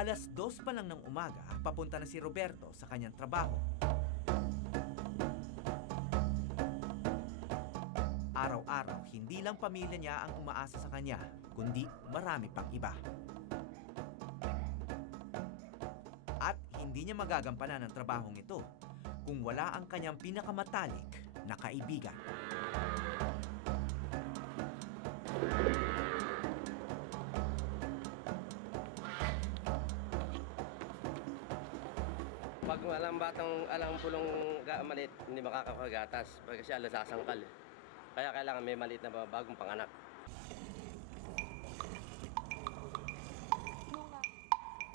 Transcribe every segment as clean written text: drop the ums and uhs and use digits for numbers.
2:00 pa lang ng umaga, papunta na si Roberto sa kanyang trabaho. Araw-araw, hindi lang pamilya niya ang umaasa sa kanya, kundi marami pang iba. At hindi niya magagampanan ang trabahong ito kung wala ang kanyang pinakamatalik na kaibigan. Pag alang pulong maliit, hindi makakagatas kasi alasasangkal. Kaya kailangan may maliit na bagong panganak.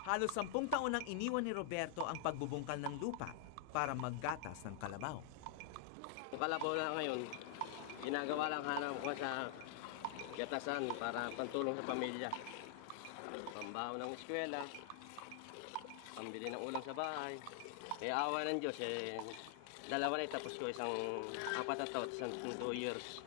Halos 10 taon nang iniwan ni Roberto ang pagbubungkal ng lupa para maggatas ng kalabaw. Yung kalabaw na ngayon, ginagawa lang hanap ko sa gatasan para pantulong sa pamilya. Pambaon ng eskwela, pambili ng ulam sa bahay. Kaya awa ng Diyos, dalawa na tapos ko isang 4 na taon, isang 2 years.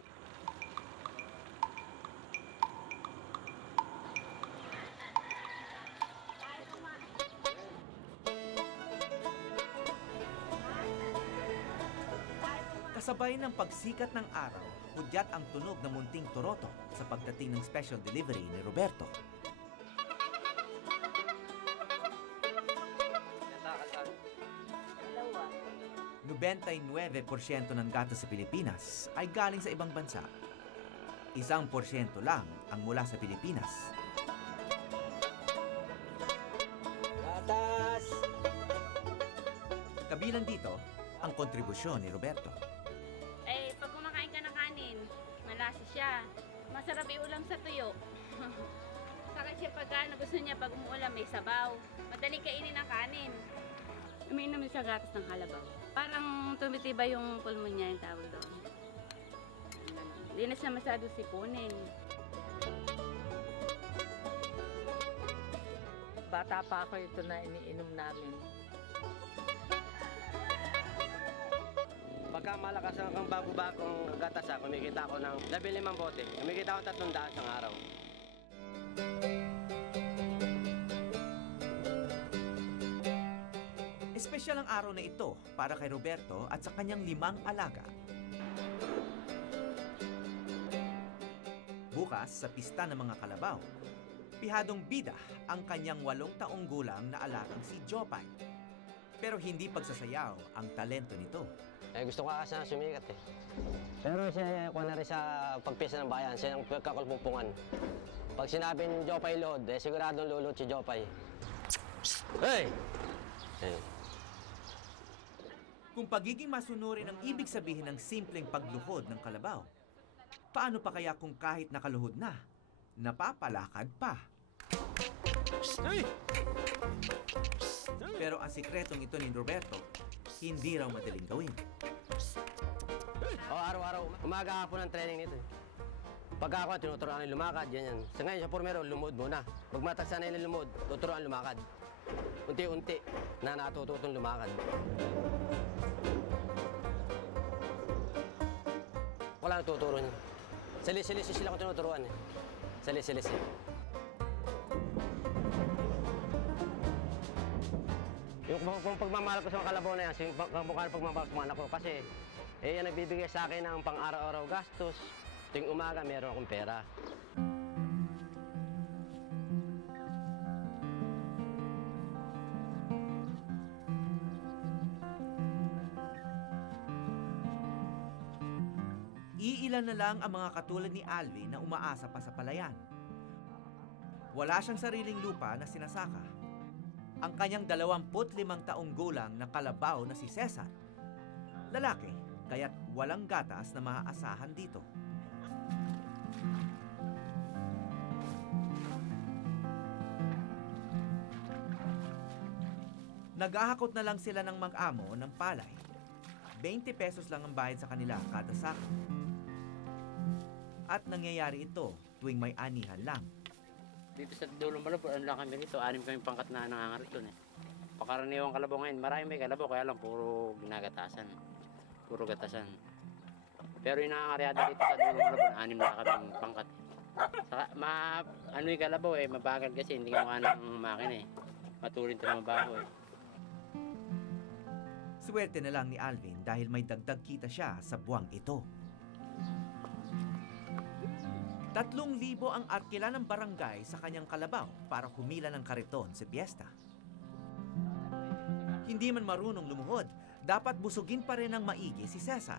Kasabay ng pagsikat ng araw, hudyat ang tunog ng munting toroto sa pagdating ng special delivery ni Roberto. 99% ng gatas sa Pilipinas ay galing sa ibang bansa. 1% lang ang mula sa Pilipinas. Gatas! Kabilang dito ang kontribusyon ni Roberto. Pag kumakain ka ng kanin, malasa siya. Masarap iulam sa tuyo. Saka siya gusto niya pag umuulam may sabaw. Madaling kainin ang kanin. Umiinom siya gatas ng kalabaw. Parang tumitibay yung pulmon niya yung tawag doon. Hindi na siya masyado sipunin. Bata pa ako, ito na iniinom namin. Pagka malakas ang bago-bagong gatas, kumikita ako ng 15 bote. Kumikita ako 300 sa araw. Espesyal ang araw na ito para kay Roberto at sa kanyang 5 alaga. Bukas sa pista ng mga kalabaw, pihadong bida ang kanyang 8 taong gulang na alagang si Jopay. Pero hindi pagsasayaw ang talento nito. Gusto ko kasi na sumikat eh. Pero siya, kung na rin sa pagpisa ng bayan, siya ang pagkakulpumpungan. Pag sinabing Jopay load, siguradong lulot si Jopay. Hey! Kung pagiging masunurin ang ibig sabihin ng simpleng pagluhod ng kalabaw, paano pa kaya kung kahit nakaluhod na, napapalakad pa? Pero ang sikretong ito ni Roberto, hindi raw madaling gawin. Araw-araw, umaga hapon ang training nito. Pagka ako, tinuturuan ng lumakad, yan. Sa ngayon, sa formero, lumod muna. Pag matagsa na yung lumod, tuturuan lumakad. Unti-unti na natututong lumakad. Wala nang tuturo niya. Salis-salis sila kung tinuturuan eh. Salis-salis eh. Yung pagmamahal ko sa mga kalabaw na yan, mukha ng pagmamahal sa mga anak ko. Kasi yan nagbibigay sa akin ng pang-araw-araw gastos. Tuwing umaga, meron akong pera. Iilan na lang ang mga katulad ni Alvin na umaasa pa sa palayan. Wala siyang sariling lupa na sinasaka. Ang kanyang 25 taong gulang na kalabaw na si Cesar, lalaki, kaya't walang gatas na maaasahan dito. Naghahakot na lang sila ng mag-amo ng palay. 20 pesos lang ang bayad sa kanila kada sako. At nangyayari ito tuwing may anihan lang. Dito sa Dulong Malabon, ano lang kami rito, 6 kami pangkat na nangangarit doon eh. Pakaraniwang kalabaw ngayon, marami may kalabaw, kaya lang puro ginagatasan. Puro gatasan. Pero yung nangangaryada dito sa Dulong Malabon, 6 na kami pangkat. Saka, ano yung kalabaw eh, mabagal kasi, hindi gumawa ng makina eh. matuloy trabaho eh. Swerte na lang ni Alvin dahil may dagdag kita siya sa buwang ito. 3,000 ang arkila ng barangay sa kanyang kalabaw para humila ng kariton sa piyesta. Hindi man marunong lumuhod, dapat busugin pa rin ng maigi si Cesar.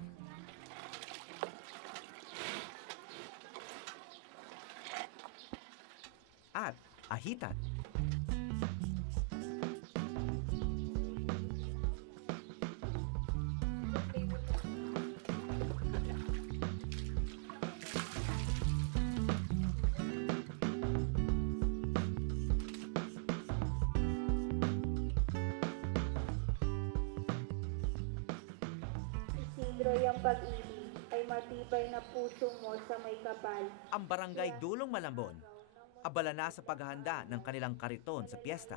At ahitan. Isidro, yung pag-ibig ay matibay na puso mo sa may kapal. Ang barangay Dulong Malambon, abala na sa paghahanda ng kanilang kariton sa piyesta.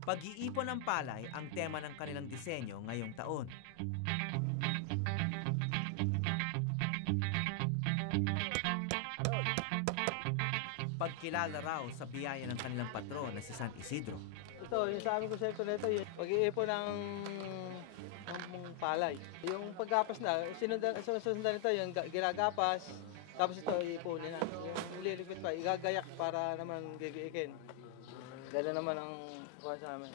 Pag-iipon ng palay ang tema ng kanilang disenyo ngayong taon. Pagkilala raw sa biyaya ng kanilang patron na si San Isidro. Ito, yung sa aming konsepto na ito, yung pag-iipon ng palay. Yung paggapas na, sundan ito, yung ginagapas, tapos ito, iipunin na. Yung lilikit pa, igagayak para naman gigiikin. Dala naman ang kuha sa amin.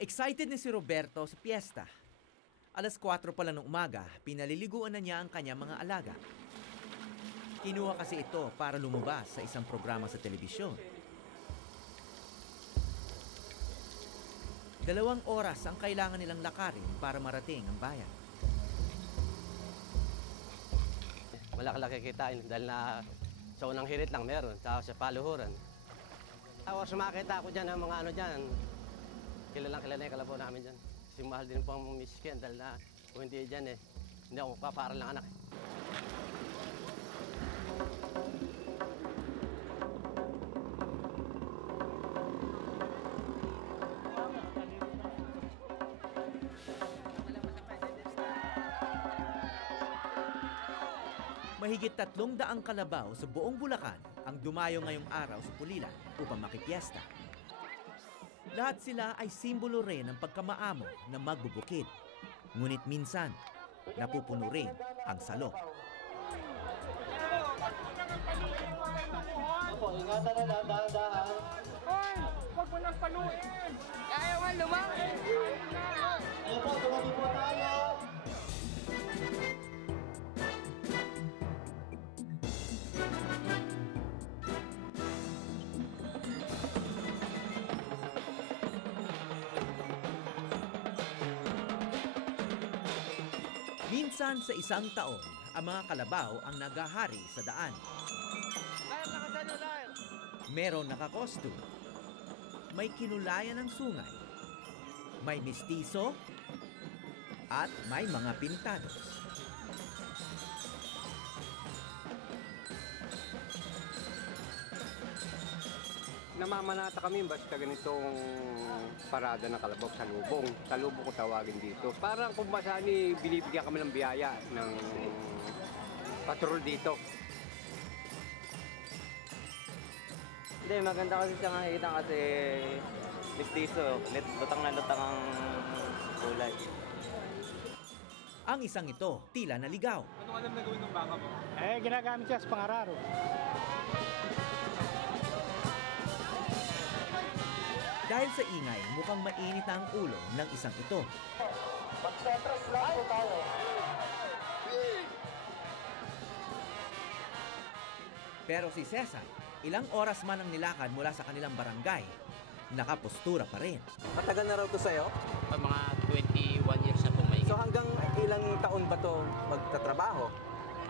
Excited na si Roberto sa piyesta. Alas 4 pa lang ng umaga, pinaliliguan na niya ang kanyang mga alaga. Kinuha kasi ito para lumabas sa isang programa sa telebisyon. 2 oras ang kailangan nilang lakarin para marating ang bayan. Malaki-laki kitain dahil na sa unang hirit lang meron, tapos sa paluhuran. Tapos makita ako dyan ang mga ano dyan, kilalang kilala yung kalabaw namin dyan. Kasi mahal din po ang miskin dahil na kung hindi dyan hindi ako paparal ng anak. Mahigit 300 kalabaw sa buong Bulacan ang dumayo ngayong araw sa Pulilan upang makipiesta. Lahat sila ay simbolo rin ng pagkamaamo na magbubukid. Ngunit minsan, napupuno rin ang salok. Ingatan na lang, dahan-dahan. Hoy! Huwag mo nang paluin! Kaya man lumaki! Ayun po, tumabi po tayo. Minsan sa isang taon, ang mga kalabaw ang nagahari sa daan. Meron nakakostume, may kinulayan ng sungay, may mistiso, at may mga pintados. Namamanata kami basta ganitong parada ng kalabaw sa lubong. Sa lubong ko tawagin dito. Parang kung basani, binibigyan kami ng biyaya ng patrol dito. Hindi, maganda kasi siya nakikita kasi mistiso. Lutang na lutang ang kulay. Ang isang ito, tila naligaw. Anong alam na gawin ng baka mo? Ginagamit siya sa pangararo. Dahil sa ingay, mukhang mainit na ang ulo ng isang ito. Mag-setras lang po tayo. Pero si Cesar, ilang oras man ang nilakad mula sa kanilang barangay, nakapostura pa rin. Matagal na raw to sa'yo? Mga 21 years na po may So hanggang ilang taon ba to magtatrabaho?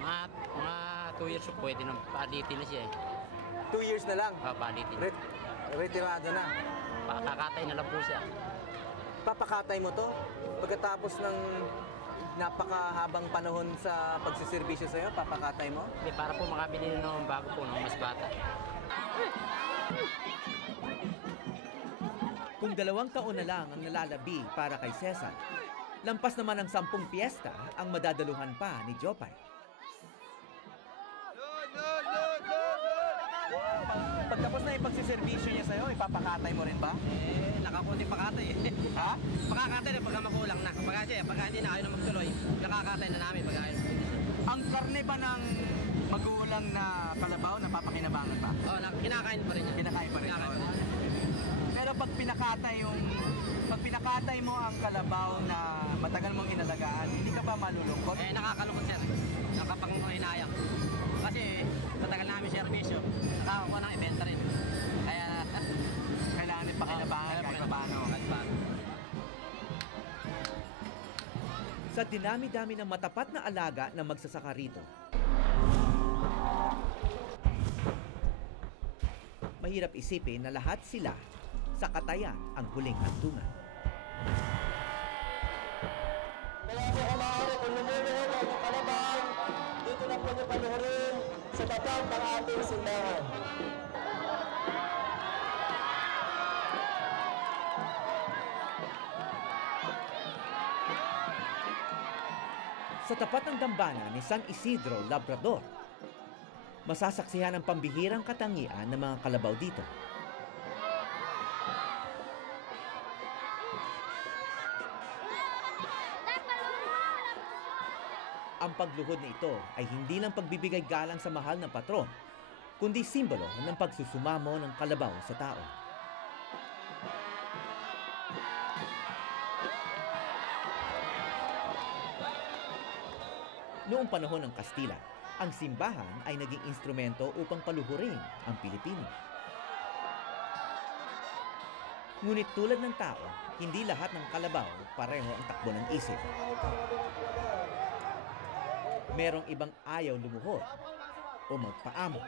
mga 2 years po pwede na palitin na siya eh. 2 years na lang? Palitin. Retirado na. Pakakatay na lang po siya. Papakatay mo to? Pagkatapos ng napakahabang panahon sa pagsiservisyo sa'yo, papakatay mo? Hindi, para po makabili na ng bago po, ng mas bata. Kung 2 taon na lang ang nalalabi para kay Cesar, lampas naman ang 10 piyesta ang madadaluhan pa ni Jopay. Pagtapos na yung pagsiservisyo niya sa'yo, ipapakatay mo rin ba? Nakakunti pakatay eh. Ha? Pakakatay na pagka makulang na. Pagka hindi na ayaw na magtuloy, nakakatay na namin pagka ayaw. Ang karne ba ng magulang na kalabaw, napapakinabangan pa? Kinakain pa rin yan. Kinakain pa rin. Kinakain pa rin. Pero pag pinakatay mo ang kalabaw na matagal mong inalagaan, hindi ka ba malulungkot? Nakakalungkot sir. Nakapanghinayang. Kasi matagal namin servisyo. Nakakakuha ng ibenta rin. Kaya Kailangan din pakinabangan kahit paano. Sa dinami-dami ng matapat na alaga na magsasaka rito, mahirap isipin na lahat sila sa katayan ang huling hantungan. Kaya po kumahari, kung lumuloy ang kalaban, dito na po niyo panuhurin sa tapat ng ating simbahan. Sa tapat ng dambana ni San Isidro, Labrador, masasaksihan ang pambihirang katangian ng mga kalabaw dito. Ang pagluhod na ito ay hindi lang pagbibigay galang sa mahal na patron, kundi simbolo ng pagsusumamo ng kalabaw sa tao. Noong panahon ng Kastila, ang simbahan ay naging instrumento upang paluhurin ang Pilipino. Ngunit tulad ng tao, hindi lahat ng kalabaw pareho ang takbo ng isip. Merong ibang ayaw lumuhod o magpaamo.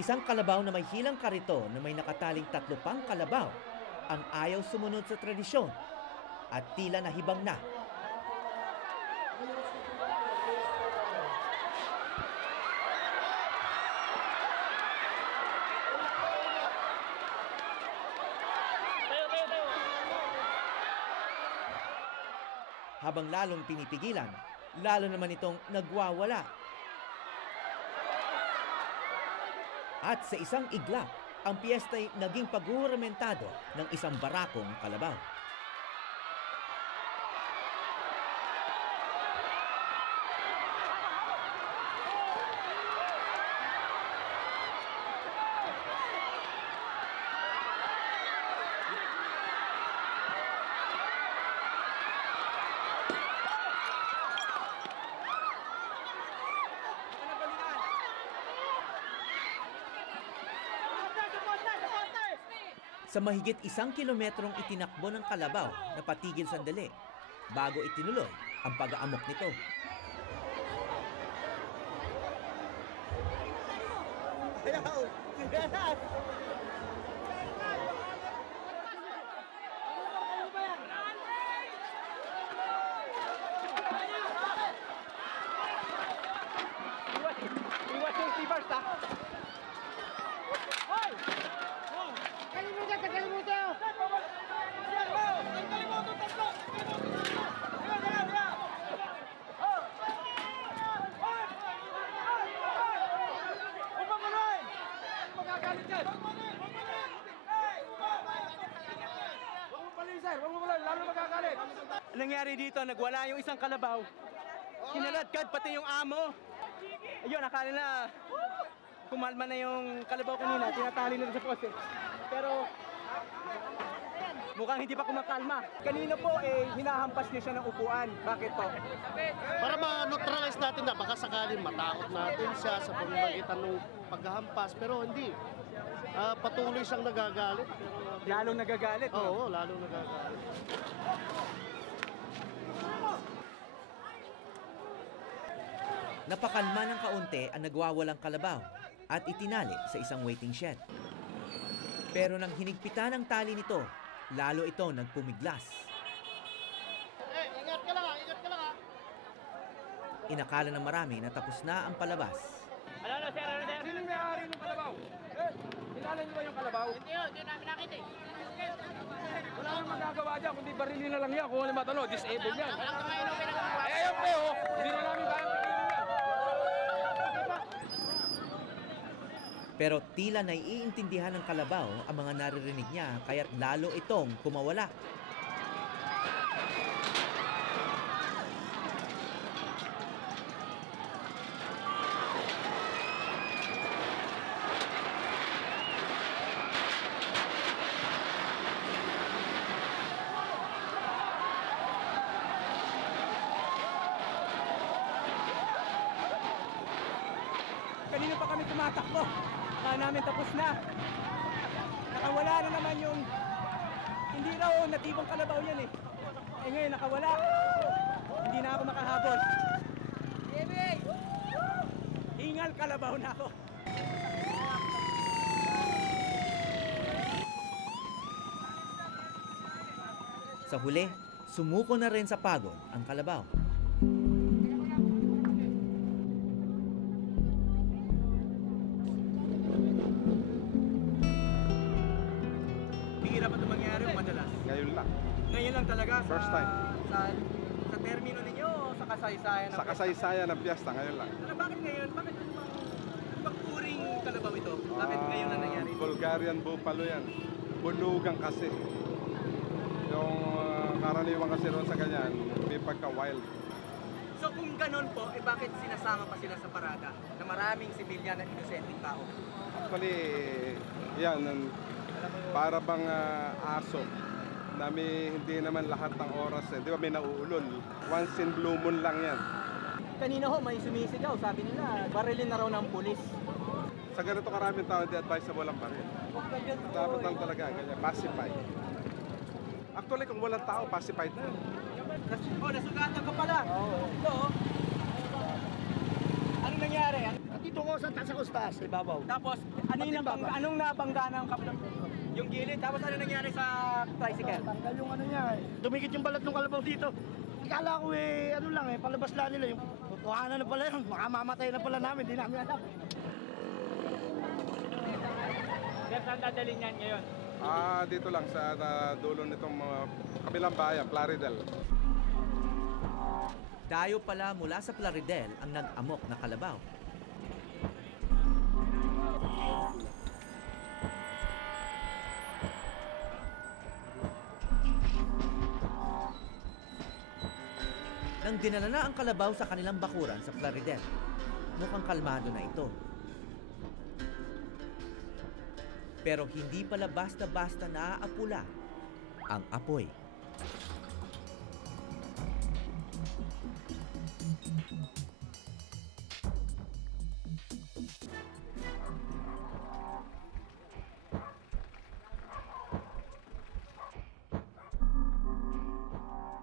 Isang kalabaw na may hilang kariton na may nakataling 3 pang kalabaw ang ayaw sumunod sa tradisyon at tila nahibang na. Habang lalong pinipigilan, lalo naman itong nagwawala. At sa isang iglap, ang piyesta'y naging paghuramentado ng isang barakong kalabaw. Sa mahigit 1 kilometrong itinakbo ng kalabaw na patigil sandali bago itinuloy ang pag-aamok nito. Iwas yung Stevers, ha? Hoy! Kalimutan! Kalimutan! Nangyari dito, nagwala yung isang kalabaw. Kinaladkad pati yung amo. Ayun, akala na kumalma na yung kalabaw kanina, tinatali na sa poste. Pero mukhang hindi pa kumakalma. Kanina po hinahampas niya siya ng upuan. Bakit po? Para ma-neutralize natin na baka sakaling matakot natin siya sa pamamagitan ng paghahampas. Pero hindi. Patuloy siyang nagagalit. Lalong nagagalit. Oo, lalong nagagalit. Napakalma ng kaunti ang nagwawalang kalabaw at itinali sa isang waiting shed. Pero nang hinigpitan ang tali nito, lalo ito nagpumiglas. Ingat ka lang ha, ingat ka lang ha. Inakala ng marami na tapos na ang palabas. Ano, sir? Sino may-ari ng kalabaw? Nakilala niyo ba yung kalabaw? Hindi namin nakita eh. Wala nang magagawa dyan, kundi barilin na lang yan. Kung ano matano, disabled yan. Walang kumain ng pinagawa. Eh, ayun po, hindi na namin kayang pagilin yan. Pero tila naiintindihan ng kalabaw ang mga naririnig niya kaya't lalo itong kumawala. Kanina pa kami tumatakbo. Akala namin tapos na. Nakawala na naman yung hindi raw natibong kalabaw yan eh. Eh ngayon nakawala. Hindi na ako makahabol. Hingal kalabaw na ako. Sa huli, sumuko na rin sa pagod ang kalabaw. Bihira ba ito mangyari o madalas? Ngayon lang. Ngayon lang talaga sa, First time. sa termino ninyo o sa kasaysayan? Sa kasaysayan ng piyesta, ngayon lang. Pero bakit ngayon? Bakit pagpuring kalabaw ito? Bakit ngayon lang nangyari? Bulgarian buffalo yan. Bulugang kasi. Yung karaniwan kasi ron sa ganyan, may pagka-wild. So kung ganun po, bakit sinasama pa sila sa parada na maraming sibilyan at inosenteng tao? Actually, yan, para bang aso na may, hindi naman lahat ng oras eh. Di ba may nauulol? Once in blue moon lang yan. Kanina ho, may sumisigaw. Sabi nila, barilin na raw ng pulis. Sa ganito karaming tao, hindi advisable ang baril. Dapat lang talaga, ganyan, pacified. Actually, kung walang tao, pacified na. Nasugatan ka pala. Ito, oh. Ano nangyari? Dito ko sa taas ako sa taas, ibabaw. Tapos, anong nabangga ng kaplang? Yung gilid, tapos ano nangyari sa tricycle? Tanggal yung ano niya, dumikit yung balat ng kalabaw dito. Ikala ko ano lang palabas lang nila yung kuhanan na pala yun. Makamamatay na pala namin, di namin alam. Saan dadalhin yan ngayon? Dito lang sa dulo nitong kabilang bayan, Plaridel. Dayo pala mula sa Plaridel ang nag-amok na kalabaw. Nang dinala na ang kalabaw sa kanilang bakuran sa Plaridel, mukhang kalmado na ito. Pero hindi pala basta-basta naaapula ang apoy.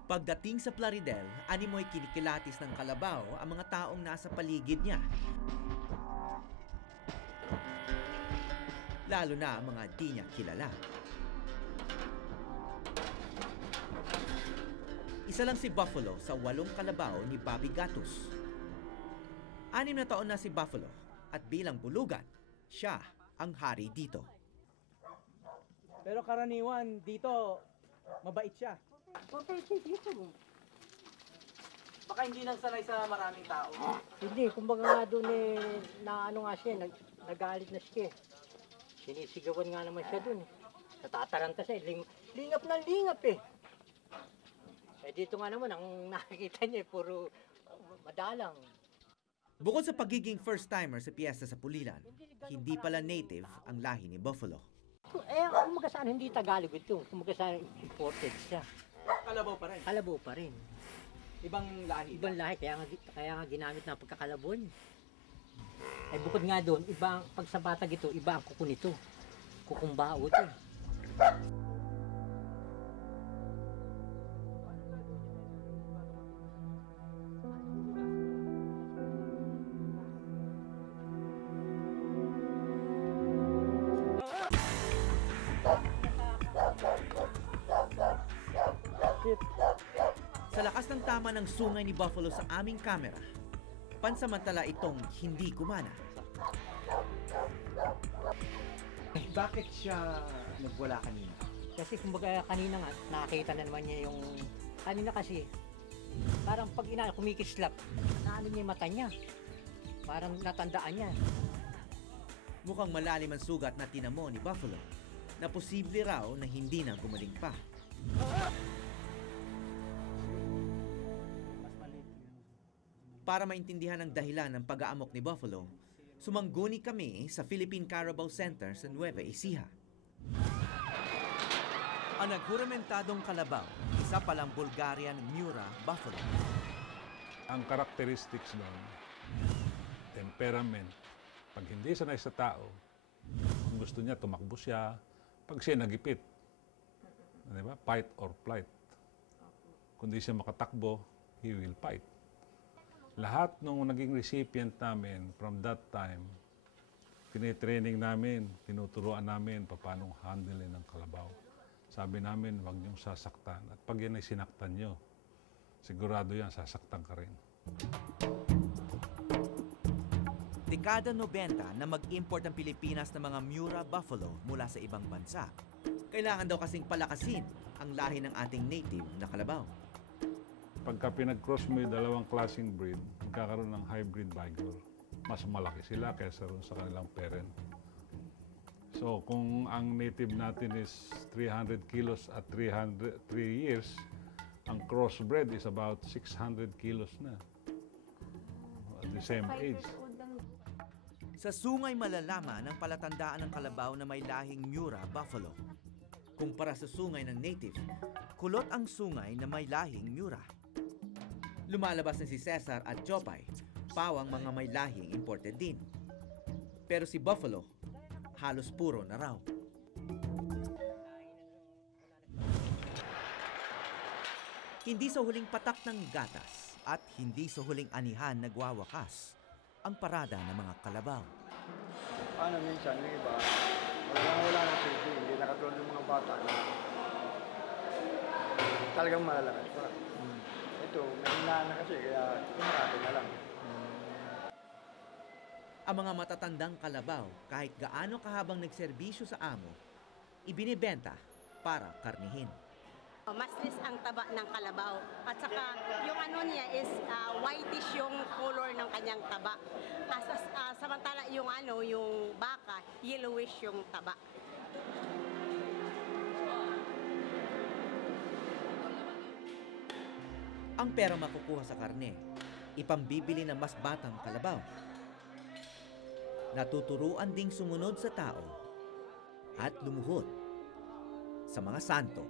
Pagdating sa Plaridel, animoy kinikilatis ng kalabaw ang mga taong nasa paligid niya. Lalo na ang mga di niya kilala. Isa lang si Buffalo sa 8 kalabaw ni Bobby Gatus. 6 na taon na si Buffalo at bilang bulugan, siya ang hari dito. Pero karaniwan dito, mabait siya. Mabait siya dito. Baka hindi nang sanay sa maraming tao. Hindi, kumbaga nga doon na ano nga siya, nagalit na siya. Sinisigawan nga naman siya doon. Natataranta siya, lingap ng lingap eh. Eh dito nga naman, ang nakikita niya puro madalang. Bukod sa pagiging first-timer sa piyesta sa Pulilan, hindi pala native ang lahi ni Buffalo. Kumbaga saan hindi Tagalog ito, kumbaga saan imported siya. Kalabaw pa rin. Kalabaw pa rin. Ibang lahi. Ibang lahi, kaya nga ginamit na pagkakalabon. Ay bukod nga doon, iba pag sa batag ito, iba ang kuko nito. Kukong bao ito. Sa lakas ng tama ng sungay ni Buffalo sa aming kamera, pansamantala itong hindi kumana. Bakit siya nagwala kanina? Kasi kumbaga kanina nga, nakakita na naman niya yung... Kanina kasi, parang pag kumikislap, naano niya yung mata niya. Parang natandaan niya. Mukhang malalim ang sugat na tinamo ni Buffalo na posible raw na hindi na gumaling pa. Para maintindihan ang dahilan ng pag-aamok ni Buffalo, sumangguni kami sa Philippine Carabao Center sa Nueva Ecija. Ang naghuramentadong kalabaw, isa palang Bulgarian Mura Buffalo. Ang characteristics nun, temperament, pag hindi sanay sa tao, kung gusto niya, tumakbo siya. Pag siya nagipit, di ba? Fight or flight. Kung di siya makatakbo, he will fight. Lahat nung naging recipient namin from that time, tinitraining namin, tinuturuan namin paano handlein ng kalabaw. Sabi namin, huwag niyong sasaktan. At pag yan ay sinaktan niyo, sigurado yan, sasaktan ka rin. Dekada 90 na mag-import ang Pilipinas ng mga Mura Buffalo mula sa ibang bansa. Kailangan daw kasing palakasin ang lahi ng ating native na kalabaw. Pagka pinag-cross mo yung dalawang klaseng breed, magkakaroon ng hybrid Bagor. Mas malaki sila kaysa rin sa kanilang parent. So kung ang native natin is 300 kilos at 3 years, ang crossbred is about 600 kilos na. At the same age. Sa sungay malalaman ang palatandaan ng kalabaw na may lahing Mura Buffalo. Kumpara sa sungay ng native, kulot ang sungay na may lahing Mura. Lumalabas na si Cesar at Jopay, pawang mga may lahing imported din. Pero si Buffalo, halos puro na raw. Hindi sa huling patak ng gatas at hindi sa huling anihan nagwawakas ang parada ng mga kalabaw. Paano minsan, yung iba, wala na silbi, hindi nakatulog ng mga bata na talagang malalakas pa. Ito, may hinaan na kasi, kaya kumarate na lang. Ang mga matatandang kalabaw, kahit gaano kahabang nagserbisyo sa amo, ibinibenta para karnihin. Mas lis ang taba ng kalabaw. At saka yung ano niya is whitish yung color ng kanyang taba. Samantala yung ano, yung baka, yellowish yung taba. Ang pera makukuha sa karne, ipambibili ng mas batang kalabaw. Natuturuan ding sumunod sa tao at lumuhod sa mga santo.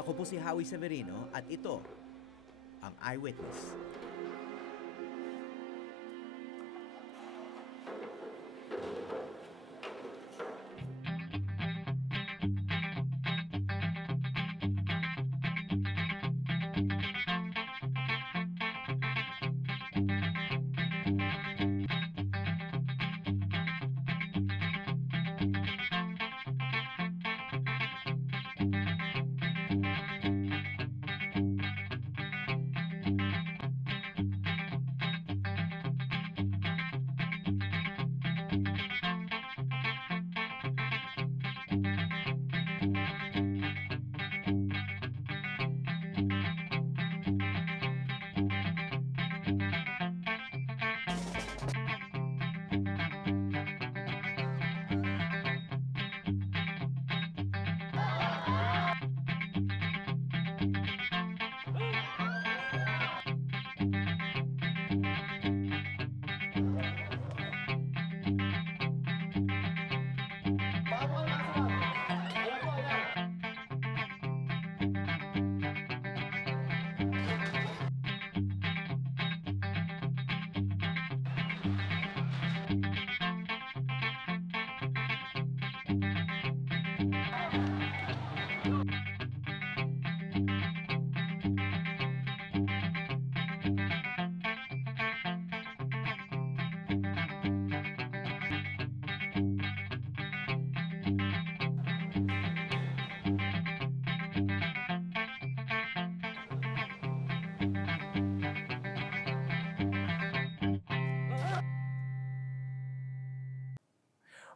Ako po si Howie Severino at ito ang Eyewitness.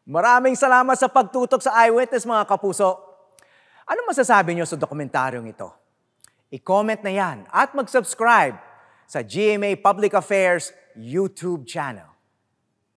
Maraming salamat sa pagtutok sa Eyewitness mga kapuso. Anong masasabi niyo sa dokumentaryong ito? I-comment na yan at mag-subscribe sa GMA Public Affairs YouTube channel.